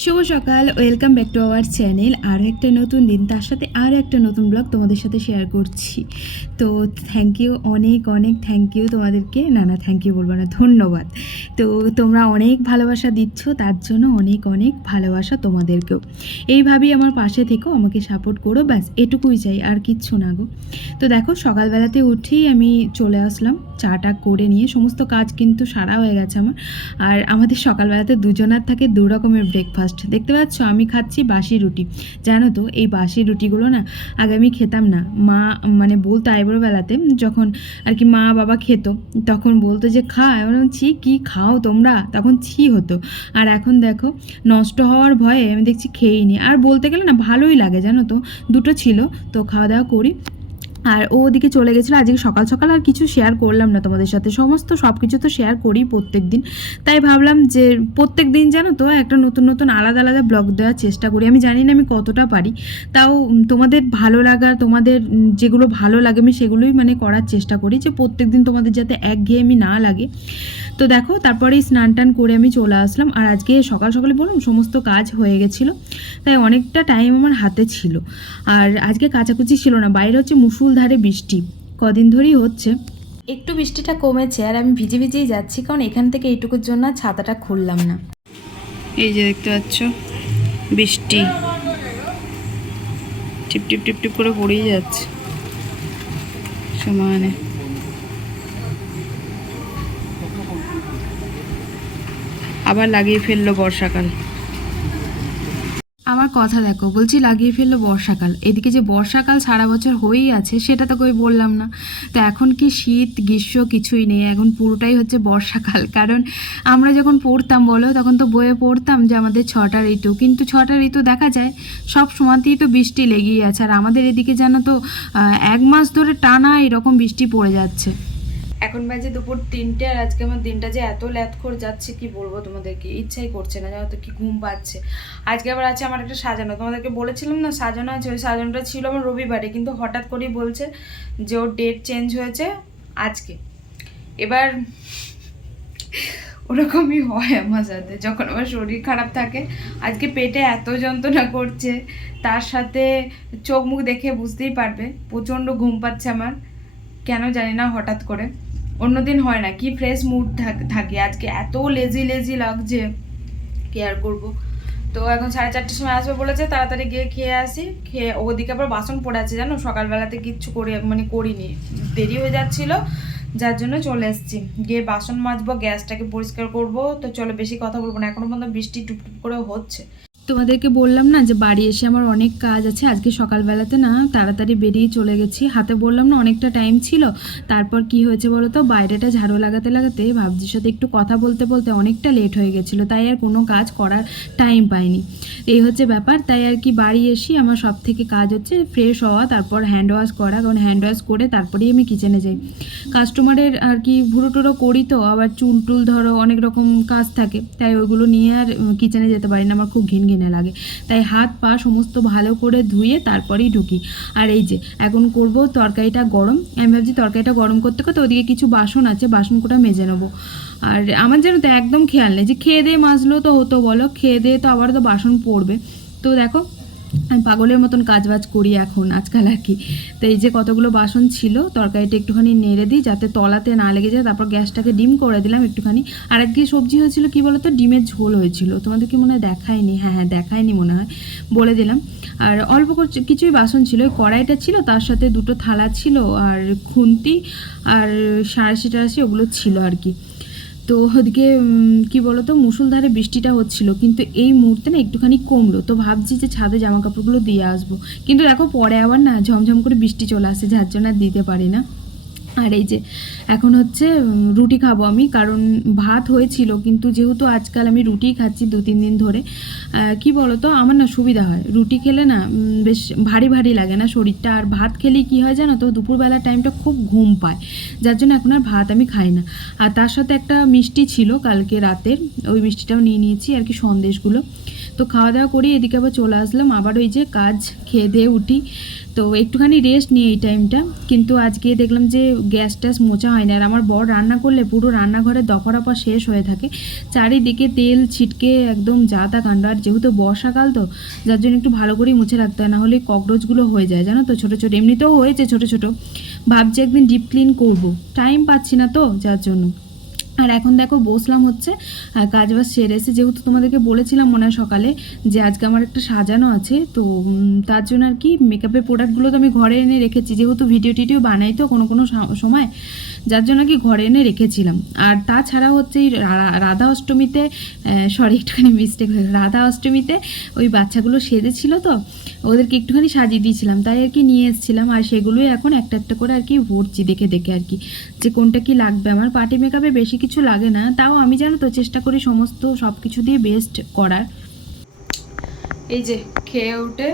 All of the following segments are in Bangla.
শুভ সকাল welcome back to our channel আরও একটা নতুন দিন, তার সাথে আরও একটা নতুন ব্লগ তোমাদের সাথে শেয়ার করছি। তো থ্যাংক ইউ অনেক অনেক থ্যাংক ইউ তোমাদেরকে। না না থ্যাংক ইউ বলব না, ধন্যবাদ। তো তোমরা অনেক ভালোবাসা দিচ্ছ, তার জন্য অনেক অনেক ভালোবাসা তোমাদেরকেও। এইভাবেই আমার পাশে থেকেও আমাকে সাপোর্ট করো, ব্যাস, এটুকুই চাই, আর কিচ্ছু না গো। তো দেখো, সকালবেলাতে উঠেই আমি চলে আসলাম, চাটা করে নিয়ে, সমস্ত কাজ কিন্তু সারা হয়ে গেছে আমার। আর আমাদের সকালবেলাতে দুজনার থাকে দু রকমের ব্রেকফাস্ট দেখতে পাচ্ছ? আমি খাচ্ছি বাসি রুটি। জানো তো, এই বাসি রুটিগুলো না আগে আমি খেতাম না। মা মানে বলতো আইবুড়ো বেলাতে, যখন আর কি মা বাবা খেত, তখন বলতো যে খা এবার ছি, কী খাও তোমরা? তখন ছি হতো। আর এখন দেখো, নষ্ট হওয়ার ভয়ে আমি দেখছি খেয়েই নি। আর বলতে গেলে না, ভালোই লাগে, জানো তো। দুটো ছিল, তো খাওয়া দাওয়া করি। আর ও ওদিকে চলে গেছিল। আজকে সকাল সকাল আর কিছু শেয়ার করলাম না তোমাদের সাথে। সমস্ত সব কিছু তো শেয়ার করি প্রত্যেক দিন তাই ভাবলাম যে প্রত্যেক দিন জানো তো, একটা নতুন নতুন আলাদা আলাদা ব্লগ দেওয়ার চেষ্টা করি। আমি জানি না আমি কতটা পারি। তাও তোমাদের ভালো লাগা, তোমাদের যেগুলো ভালো লাগে, আমি সেগুলোই মানে করার চেষ্টা করি যে প্রত্যেক দিন তোমাদের যাতে একঘেয়েমি না লাগে। তো দেখো, তারপরেই স্নান টান করে আমি চলে আসলাম। আর আজকে সকাল সকালে বলুন সমস্ত কাজ হয়ে গেছিল। তাই অনেকটা টাইম আমার হাতে ছিল। আর আজকে কাচাকুচি ছিল না। বাইরে হচ্ছে মুসুলধারে বৃষ্টি। কদিন ধরেই হচ্ছে। একটু বৃষ্টিটা কমেছে আর আমি ভিজে ভিজেই যাচ্ছি কারণ এখান থেকে এইটুকুর জন্য ছাতাটা খুললাম না। এই যে দেখতে পাচ্ছ বৃষ্টি। টিপ টিপ টিপ টিপ করে পড়েই যাচ্ছে। সমানে। আবার লাগিয়ে ফেলল বর্ষাকাল। আমার কথা দেখো, বলছি লাগিয়ে ফেলল বর্ষাকাল। এদিকে যে বর্ষাকাল সারা বছর হয়েই আছে, সেটা তো কই বললাম না। তো এখন কি শীত, গ্রীষ্ম কিছুই নেই, এখন পুরোটাই হচ্ছে বর্ষাকাল। কারণ আমরা যখন পড়তাম বলো, তখন তো বইয়ে পড়তাম যে আমাদের ছটা ঋতু। কিন্তু ছটা ঋতু দেখা যায়, সব সময়তেই তো বৃষ্টি লেগেই আছে। আর আমাদের এদিকে যেন তো এক মাস ধরে টানা এরকম বৃষ্টি পড়ে যাচ্ছে। এখন বাজে দুপুর তিনটে আর আজকে আমার দিনটা যে এত ল্যাথখোর যাচ্ছে, কি বলব তোমাদেরকে? ইচ্ছাই করছে না তো কি ঘুম পাচ্ছে। আজকে আবার আছে আমার একটা সাজানো। তোমাদেরকে বলেছিলাম না, সাজানো আছে, ওই সাজানোটা ছিল আমার রবিবারে, কিন্তু হঠাৎ করেই বলছে যে ওর ডেট চেঞ্জ হয়েছে আজকে। এবার ওরকমই হয় আমার সাথে, যখন আমার শরীর খারাপ থাকে, আজকে পেটে এত যন্ত্রণা করছে, তার সাথে চোখ মুখ দেখে বুঝতেই পারবে, প্রচণ্ড ঘুম পাচ্ছে আমার, কেন জানি না হঠাৎ করে। অন্যদিন হয় না, কি ফ্রেশ মুড থাকে আজকে এত লেজি লেজি লাগছে। কেয়ার করব। তো এখন সাড়ে চারটের সময় আসবে বলেছে, তাড়াতাড়ি গিয়ে খেয়ে আসি। খেয়ে ওদিকে আবার বাসন পড়ে আছে, জানো? সকালবেলাতে কিচ্ছু করে মানে করিনি। দেরি হয়ে যাচ্ছিল, যার জন্য চলে এসেছি। গিয়ে বাসন মাজবো, গ্যাসটাকে পরিষ্কার করব। তো চলো, বেশি কথা বলব না। এখনও পর্যন্ত বৃষ্টি টুপটুপ করে হচ্ছে। তোমাদেরকে বললাম না যে বাড়ি এসে আমার অনেক কাজ আছে। আজকে সকালবেলাতে না তাড়াতাড়ি বেরিয়ে চলে গেছি। হাতে বললাম না অনেকটা টাইম ছিল। তারপর কি হয়েছে বলো তো বাইরেটা ঝাড়ু লাগাতে লাগাতে ভাবজির সাথে একটু কথা বলতে বলতে অনেকটা লেট হয়ে গেছিল। তাই আর কোনো কাজ করার টাইম পাইনি। এই হচ্ছে ব্যাপার। তাই আর কি বাড়ি এসে। আমার সব থেকে কাজ হচ্ছে ফ্রেশ হওয়া, তারপর হ্যান্ড ওয়াশ করা। কারণ হ্যান্ড ওয়াশ করে তারপরেই আমি কিচেনে যাই। কাস্টমারের আর কি ভুরো টুরো করি তো, আবার চুল টুল ধরো, অনেক রকম কাজ থাকে। তাই ওইগুলো নিয়ে আর কিচেনে যেতে পারি না। আমার খুব ঘিন ঘিনে লাগে। তাই হাত পা সমস্ত ভালো করে ধুয়ে তারপরেই ঢুকি। আর এই যে, এখন করব তরকারিটা গরম। আমি ভাবছি তরকারিটা গরম করতে করতে ওদিকে কিছু বাসন আছে বাসন কোটা মেজে নেব। আর আমার যেন তো একদম খেয়াল নেই যে, খেয়ে দিয়ে মাজলো তো হতো বলো, খেয়ে দিয়ে তো আবার তো বাসন পড়বে। তো দেখো আমি পাগলের মতন কাজ বাজ করি এখন, আজকাল আর কি। তো এই যে কতগুলো বাসন ছিল, তরকারিটা একটুখানি নেড়ে দিই যাতে তলাতে না লেগে যায়, তারপর গ্যাসটাকে ডিম করে দিলাম একটুখানি। আর একদিকে সবজি হয়েছিল কি বলতো? ডিমের ঝোল হয়েছিল। তোমাদের কি মনে হয় দেখায়নি? হ্যাঁ হ্যাঁ দেখায়নি মনে হয়, বলে দিলাম। আর অল্প কিছুই বাসন ছিল। ওই কড়াইটা ছিল, তার সাথে দুটো থালা ছিল, আর খুন্তি, আর সাঁড়াশি টাড়াশি ওগুলো ছিল আর কি। তো ওদিকে কি বলতো, মুসুলধারে বৃষ্টিটা হচ্ছিল, কিন্তু এই মুহূর্তে না একটুখানি কমলো। তো ভাবছি যে ছাদে জামা কাপড়গুলো দিয়ে আসব। কিন্তু দেখো, পরে আবার না ঝমঝম করে বৃষ্টি চলে আসে যার জন্য আর দিতে পারি না। আর এই যে, এখন হচ্ছে রুটি খাব আমি, কারণ ভাত হয়েছিল, কিন্তু যেহেতু আজকাল আমি রুটিই খাচ্ছি দু তিন দিন ধরে কি বলতো, আমার না সুবিধা হয়। রুটি খেলে না বেশ ভারী ভারী লাগে না শরীরটা, আর ভাত খেলেই কি হয় জানো তো, দুপুরবেলার টাইমটা খুব ঘুম পায়, যার জন্য এখন আর ভাত আমি খাই না। আর তার সাথে একটা মিষ্টি ছিল কালকে রাতের, ওই মিষ্টিটাও নিয়ে নিয়েছি আর কি সন্দেশগুলো। তো খাওয়া দাওয়া করি এদিকে আবার চলে আসলাম। আবার ওই যে কাজ, খেয়ে দিয়ে উঠি। তো একটুখানি রেস্ট নিই এই টাইমটা কিন্তু আজকে দেখলাম যে গ্যাস ট্যাস মোচা হয় না। আর আমার বর রান্না করলে পুরো রান্নাঘরে দফারফা শেষ হয়ে থাকে। চারিদিকে তেল ছিটকে একদম যা তা কাণ্ড। আর যেহেতু বর্ষাকাল তো, যার জন্য একটু ভালো করেই মুছে রাখতে হয়। না হলে ককরোচগুলো হয়ে যায়, জানো তো, ছোটো ছোটো। এমনিতেও হয়েছে ছোটো ছোটো। ভাবছি একদিন ডিপ ক্লিন করব। টাইম পাচ্ছি না তো, যার জন্য। আর এখন দেখো বসলাম হচ্ছে কাজ বাজ সেরে এসে যেহেতু তোমাদেরকে বলেছিলাম মনে হয় সকালে যে আজকে আমার একটা সাজানো আছে, তো তার জন্য আর কি মেকআপের প্রোডাক্টগুলো তো আমি ঘরে এনে রেখেছি, যেহেতু ভিডিও টিডিও বানাই তো কোনো কোনো সময়, যার জন্য কি ঘরে এনে রেখেছিলাম। আর তাছাড়া হচ্ছে এই রাধা অষ্টমীতে সরি একটুখানি মিস্টেক হয়ে রাধা অষ্টমীতে ওই বাচ্চাগুলো সেজেছিল তো, ওদেরকে একটুখানি সাজিয়ে দিয়েছিলাম, তাই আর কি নিয়ে এসেছিলাম, আর সেগুলোই এখন একটা একটা করে আর কি ভরছি দেখে দেখে আর কি, যে কোনটা কি লাগবে, আমার পার্টি মেকআপে বেশি কিছু লাগে না, তাও আমি জানো তো চেষ্টা করি সমস্ত সব কিছু দিয়ে বেস্ট করার। এই যে, খেয়ে উঠে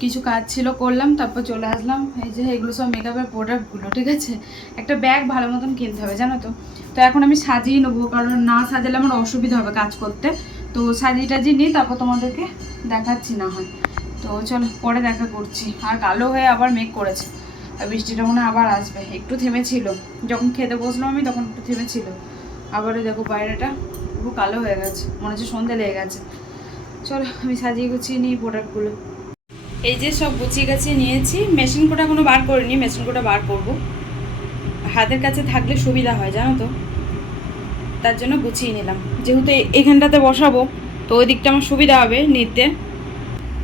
কিছু কাজ ছিল, করলাম, তারপর চলে আসলাম। এই যে, এগুলো সব মেকআপের প্রোডাক্টগুলো ঠিক আছে? একটা ব্যাগ ভালো মতন কিনতে হবে, জানো তো? তো এখন আমি সাজিয়ে নেব, কারণ না সাজালে আমার অসুবিধা হবে কাজ করতে। তো সাজিয়ে টাজিয়ে নিই, তারপর তোমাদেরকে দেখাচ্ছি না হয়। তো চলো, পরে দেখা করছি। আর কালো হয়ে আবার মেঘ করেছে। আর বৃষ্টিটা মনে আবার আসবে। একটু থেমেছিল। যখন খেতে বসলাম আমি, তখন একটু থেমেছিল। আবারও দেখো বাইরেটা পুরো কালো হয়ে গেছে। মনে হচ্ছে সন্ধে লেগে গেছে। চলো, আমি সাজিয়ে গুছিয়ে নিই প্রোডাক্টগুলো। এই যে সব গুছিয়ে গাছিয়ে নিয়েছি। মেশিন কোটা কোনো বার করিনি, মেশিন কোটা বার করব। হাতের কাছে থাকলে সুবিধা হয়, জানো তো? তার জন্য গুছিয়ে নিলাম। যেহেতু এখানটাতে বসাবো, তো ওই দিকটা আমার সুবিধা হবে নিতে।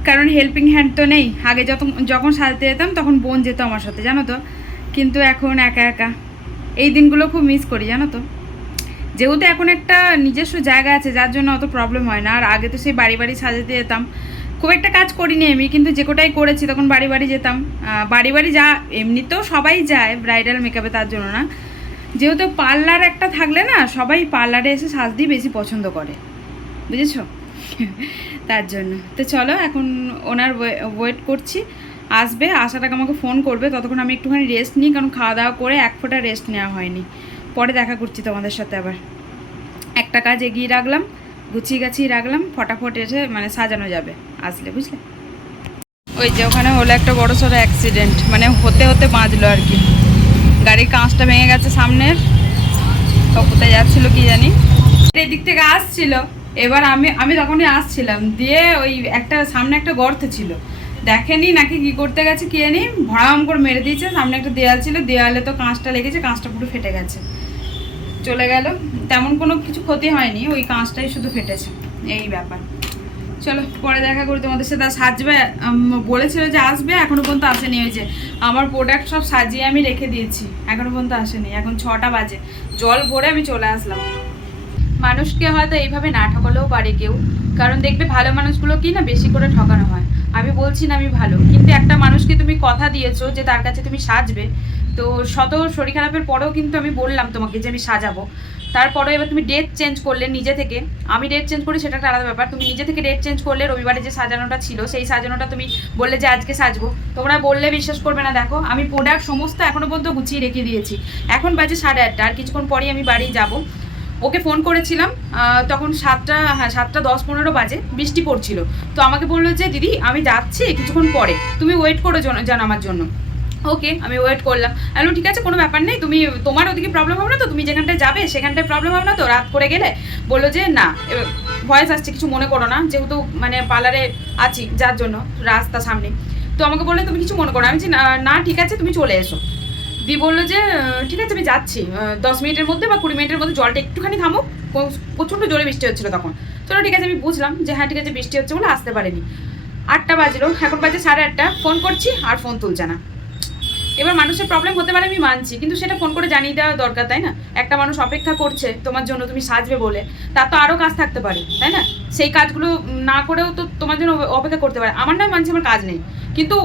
কারণ হেল্পিং হ্যান্ড তো নেই। আগে যত যখন সাজতে যেতাম, তখন বোন যেত আমার সাথে, জানো তো? কিন্তু এখন একা একা। এই দিনগুলো খুব মিস করি, জানো তো? যেহেতু এখন একটা নিজস্ব জায়গা আছে, যার জন্য অত প্রবলেম হয় না। আর আগে তো সেই বাড়ি বাড়ি সাজাতে যেতাম। খুব একটা কাজ করিনি আমি, কিন্তু যে কোটাই করেছি তখন বাড়ি বাড়ি যেতাম। বাড়ি বাড়ি যা, এমনিতেও সবাই যায় ব্রাইডাল মেকআপে তার জন্য না। যেহেতু পার্লার একটা থাকলে না, সবাই পার্লারে এসে সাজতেই বেশি পছন্দ করে। বুঝেছ? তার জন্য। তো চলো, এখন ওনার ওয়েট করছি। আসবে আসাটাকে আমাকে ফোন করবে। ততক্ষণ আমি একটুখানি রেস্ট নিই, কারণ খাওয়া দাওয়া করে এক ফোঁটা রেস্ট নেওয়া হয়নি। পরে দেখা করছি তোমাদের সাথে আবার। একটা কাজ এগিয়ে রাখলাম, গুছিয়ে গাছিয়ে রাখলাম, ফটাফট এসে মানে সাজানো যাবে, আসলে বুঝলে? ওই যে ওখানে হলো একটা বড় সড়ো অ্যাক্সিডেন্ট মানে হতে হতে বাঁচলো আর কি। গাড়ির কাঁচটা ভেঙে গেছে সামনের, তো কোথায় যাচ্ছিল কি জানি। এই দিক থেকে আসছিল, এবার আমি আমি তখনই আসছিলাম, দিয়ে ওই একটা, সামনে একটা গর্ত ছিল। দেখেনি নাকি কি করতে গেছে কি জানি, ভরাম করে মেরে দিয়েছে, সামনে একটা দেয়াল ছিল, দেয়ালে তো কাঁচটা লেগেছে, কাঁচটা পুরো ফেটে গেছে। চলে গেল। তেমন কোনো কিছু ক্ষতি হয়নি, ওই কাঁচটাই শুধু ফেটেছে, এই ব্যাপার। চলো, পরে দেখা করি তোমাদের সাথে। সাজবে বলেছিল যে আসবে, এখনও পর্যন্ত আসেনি ওই যে, আমার প্রোডাক্ট সব সাজিয়ে আমি রেখে দিয়েছি, এখনও পর্যন্ত আসেনি, এখন ছটা বাজে, জল ভরে আমি চলে আসলাম। মানুষকে হয়তো এইভাবে না ঠকালেও পারে কেউ, কারণ দেখবে ভালো মানুষগুলো কি না বেশি করে ঠকানো হয়। আমি বলছি না আমি ভালো, কিন্তু একটা মানুষকে তুমি কথা দিয়েছ যে তার কাছে তুমি সাজবে তো শত শরীর খারাপের পরেও কিন্তু আমি বললাম তোমাকে যে আমি সাজাবো। তারপরে এবার তুমি ডেট চেঞ্জ করলে নিজে থেকে। আমি ডেট চেঞ্জ করি সেটা একটা আলাদা ব্যাপার। তুমি নিজে থেকে ডেট চেঞ্জ করলে রবিবারে যে সাজানোটা ছিল, সেই সাজানোটা তুমি বললে যে আজকে সাজবো। তোমরা বললে বিশ্বাস করবে না, দেখো, আমি প্রোডাক্ট সমস্ত এখনও পর্যন্ত গুছিয়ে রেখে দিয়েছি। এখন বাজে সাড়ে আটটা, আর কিছুক্ষণ পরেই আমি বাড়ি যাব। ওকে ফোন করেছিলাম তখন সাতটা হ্যাঁ সাতটা দশ পনেরো বাজে, বৃষ্টি পড়ছিল। তো আমাকে বলল যে, দিদি, আমি যাচ্ছি কিছুক্ষণ পরে। তুমি ওয়েট করো জন- আমার জন্য। ওকে আমি ওয়েট করলাম। আমি ঠিক আছে, কোনো ব্যাপার নেই, তুমি, তোমার ওদিকে প্রবলেম হবে না তো? তুমি যেখানটায় যাবে, সেখানটায় প্রবলেম হবে না তো? রাত করে গেলে? বলল যে, না ভয়েস আসছে, কিছু মনে করো না, যেহেতু মানে পার্লারে আছি, যার জন্য, রাস্তা সামনে। তো আমাকে বললে, তুমি কিছু মনে করো। আমি যে "না- না, ঠিক আছে, তুমি চলে এসো। দি বলল যে ঠিক আছে, আমি যাচ্ছি। দশ মিনিটের মধ্যে বা কুড়ি মিনিটের মধ্যে জলটা একটুখানি থামুক। প্রচণ্ড জোরে বৃষ্টি হচ্ছিল তখন। চলো ঠিক আছে, আমি বুঝলাম যে হ্যাঁ ঠিক আছে, বৃষ্টি হচ্ছে বলে আসতে পারেনি। আটটা বাজলো, এখন বাজে সাড়ে আটটা। ফোন করছি, আর ফোন তুলছে না। এবার মানুষের প্রবলেম হতে পারে আমি মানছি, কিন্তু সেটা ফোন করে জানিয়ে দেওয়া দরকার, তাই না? একটা মানুষ অপেক্ষা করছে তোমার জন্য, তুমি সাজবে বলে, তার তো আরও কাজ থাকতে পারে, তাই না? সেই কাজগুলো না করেও তো তোমার জন্য অপেক্ষা করতে পারে। আমার নয়, মানছি আমার কাজ নেই। কিন্তু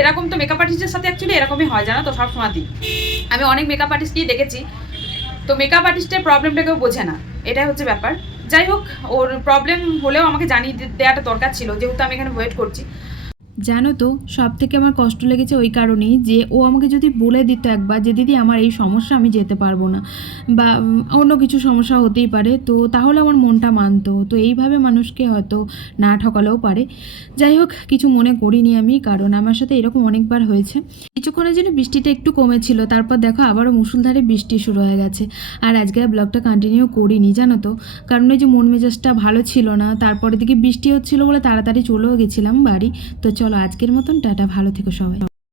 এরকম তো মেকআপ আর্টিস্টের সাথে অ্যাকচুয়ালি এরকমই হয়, জানো তো সব সময়তেই আমি অনেক মেকআপ আর্টিস্টকেই দেখেছি, তো মেকআপ আর্টিস্টের প্রবলেমটা কেউ বোঝে না, এটাই হচ্ছে ব্যাপার। যাই হোক, ওর প্রবলেম হলেও আমাকে জানিয়ে দেওয়াটা দরকার ছিল, যেহেতু আমি এখানে ওয়েট করছি। জানো তো সব থেকে আমার কষ্ট লেগেছে ওই কারণেই যে ও আমাকে যদি বলে দিত একবার যে, দিদি, আমার এই সমস্যা, আমি যেতে পারব না। বা অন্য কিছু সমস্যা হতেই পারে, তো তাহলে আমার মনটা মানতো। তো এইভাবে মানুষকে হয়তো না ঠকালেও পারে। যাই হোক, কিছু মনে করিনি আমি, কারণ আমার সাথে এরকম অনেকবার হয়েছে। কিছুক্ষণের জন্য বৃষ্টিটা একটু কমেছিল, তারপর দেখো আবারও মুসুলধারে বৃষ্টি শুরু হয়ে গেছে। আর আজকে আর ব্লগটা কন্টিনিউ করিনি, জানো তো? কারণ ওই যে মন মেজাজটা ভালো ছিল না তারপরে দিকে বৃষ্টি হচ্ছিল বলে তাড়াতাড়ি চলেও গেছিলাম বাড়ি। তো চলো আজকের মতন টাটা ভালো থেকো সবাই।